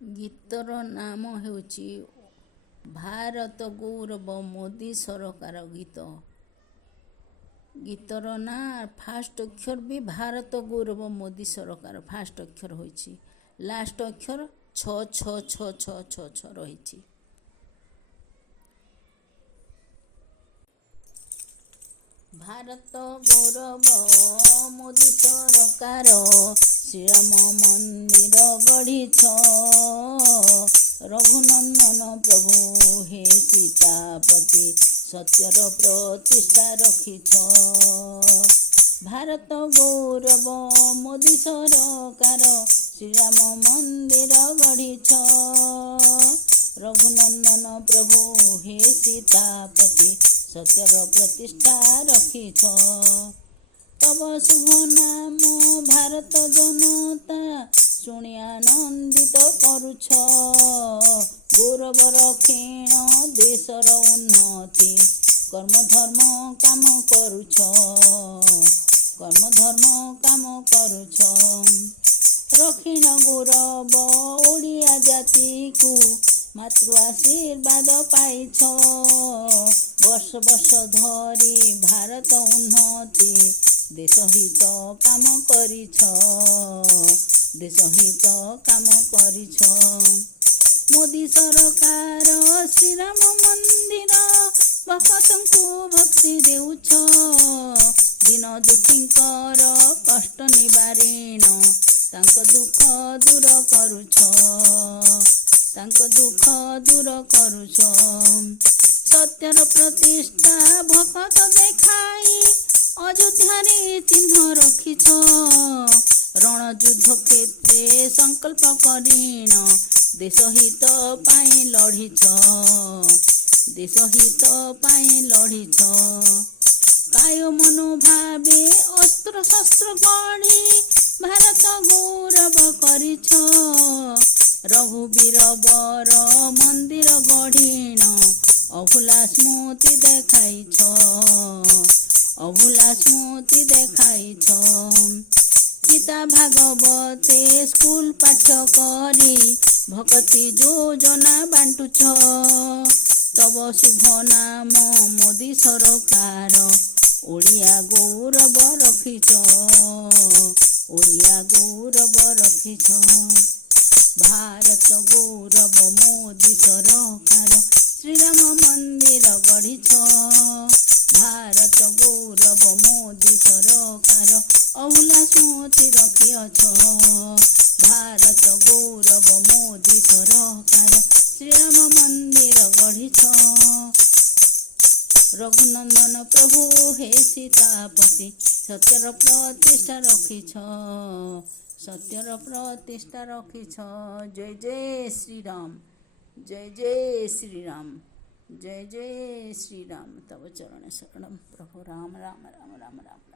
ଗୀତର ନାମ ହେଉଛି ଭାରତ ଗୌରବ ମୋଦି ସରକାର ଗୀତ। ଗୀତର ନାଁ ଫାଷ୍ଟ ଅକ୍ଷର ବି ଭାରତ ଗୌରବ ମୋଦି ସରକାର ଫାଷ୍ଟ ଅକ୍ଷର ହୋଇଛି। ଲାଷ୍ଟ ଅକ୍ଷର ଛ ଛ ଛ ଛ ଛ ଛ ରହିଛି। ଭାରତ ଗୌରବ ମୋଦି ସରକାର ଶ୍ରୀରାମ ମନ୍ଦିର ଗଢ଼ିଛ। ରଘୁନନ୍ଦନ ପ୍ରଭୁ ହେ ସୀତାପତି ସତ୍ୟର ପ୍ରତିଷ୍ଠା ରଖିଛ। ଭାରତ ଗୌରବ ମୋଦି ସରକାର ଶ୍ରୀରାମ ମନ୍ଦିର ଗଢ଼ିଛ। ରଘୁନନ୍ଦନ ପ୍ରଭୁ ହେ ସୀତାପତି ସତ୍ୟର ପ୍ରତିଷ୍ଠା ରଖିଛ। ତବ ଶୁଭ ନାମ ଭାରତ ଜନତା ଶୁଣି ଆନନ୍ଦିତ କରୁଛ। ଗୌରବର କ୍ଷୀଣ ଦେଶର ଉନ୍ନତି କର୍ମ ଧର୍ମ କାମ କରୁଛ। କର୍ମ ଧର୍ମ କାମ କରୁଛ। ରକ୍ଷୀଣ ଗୌରବ ଓଡ଼ିଆ ଜାତିକୁ ମାତୃ ଆଶୀର୍ବାଦ ପାଇଛ। ବର୍ଷ ବର୍ଷ ଧରି ଭାରତ ଉନ୍ନତି ଦେଶ ହିତ କାମ କରିଛ। ଦେଶ ହିତ କାମ କରିଛ। ମୋଦି ସରକାର ଶ୍ରୀରାମ ମନ୍ଦିର ଭକ୍ତଙ୍କୁ ଭକ୍ତି ଦେଉଛ। ଦୀନ ଦୁଃଖୀଙ୍କର କଷ୍ଟ ନିବାରଣ ତାଙ୍କ ଦୁଃଖ ଦୂର କରୁଛ। ତାଙ୍କ ଦୁଃଖ ଦୂର କରୁଛ। ସତ୍ୟର ପ୍ରତିଷ୍ଠା ଭକତ ଦେଖାଇ ଅଯୋଧ୍ୟାରେ ଚିହ୍ନ ରଖିଛ। ରଣଯୁଦ୍ଧ କ୍ଷେତ୍ରେ ସଂକଳ୍ପ କରିଣ ଦେଶ ହିତ ପାଇଁ ଲଢ଼ିଛ। ଦେଶ ହିତ ପାଇଁ ଲଢ଼ିଛ। କାୟ ମନୋଭାବେ ଅସ୍ତ୍ର ଶସ୍ତ୍ର ଗଢ଼ି ଭାରତ ଗୌରବ କରିଛ। ରଘୁବୀର ବର ମନ୍ଦିର ଗଢ଼ିଣ ଅଭୁଲା ସ୍ମୃତି ଦେଖାଇଛ। ଅଭୁଲା ସ୍ମୃତି ଦେଖାଇଛ। ଗୀତା ଭାଗବତେ ସ୍କୁଲ ପାଠ କରି ଭକ୍ତି ଯୋଜନା ବାଣ୍ଟୁଛ। ତବ ଶୁଭ ନାମ ମୋଦି ସରକାର ଓଡ଼ିଆ ଗୌରବ ରଖିଛ। ଓଡ଼ିଆ ଗୌରବ ରଖିଛ। ଭାରତ ଗୌରବ ମୋଦି ସରକାର ଶ୍ରୀରାମ ମନ୍ଦିର ଗଢ଼ିଛ। ଭାରତ ଗୌରବ ମୋଦି ସରକାର ଅଭୁଲା ସ୍ମୃତି ରଖିଅଛ। ଭାରତ ଗୌରବ ମୋଦି ସରକାର ଶ୍ରୀରାମ ମନ୍ଦିର ଗଢ଼ିଛ। ରଘୁନନ୍ଦନ ପ୍ରଭୁ ହେ ସୀତାପତି ସତ୍ୟର ପ୍ରତିଷ୍ଠା ରଖିଛ। ସତ୍ୟର ପ୍ରତିଷ୍ଠା ରଖିଛ। ଜୟ ଜୟ ଶ୍ରୀରାମ। जय जय श्री राम। जय जय श्री राम। तव चरण शरणम प्रभु राम राम राम राम राम।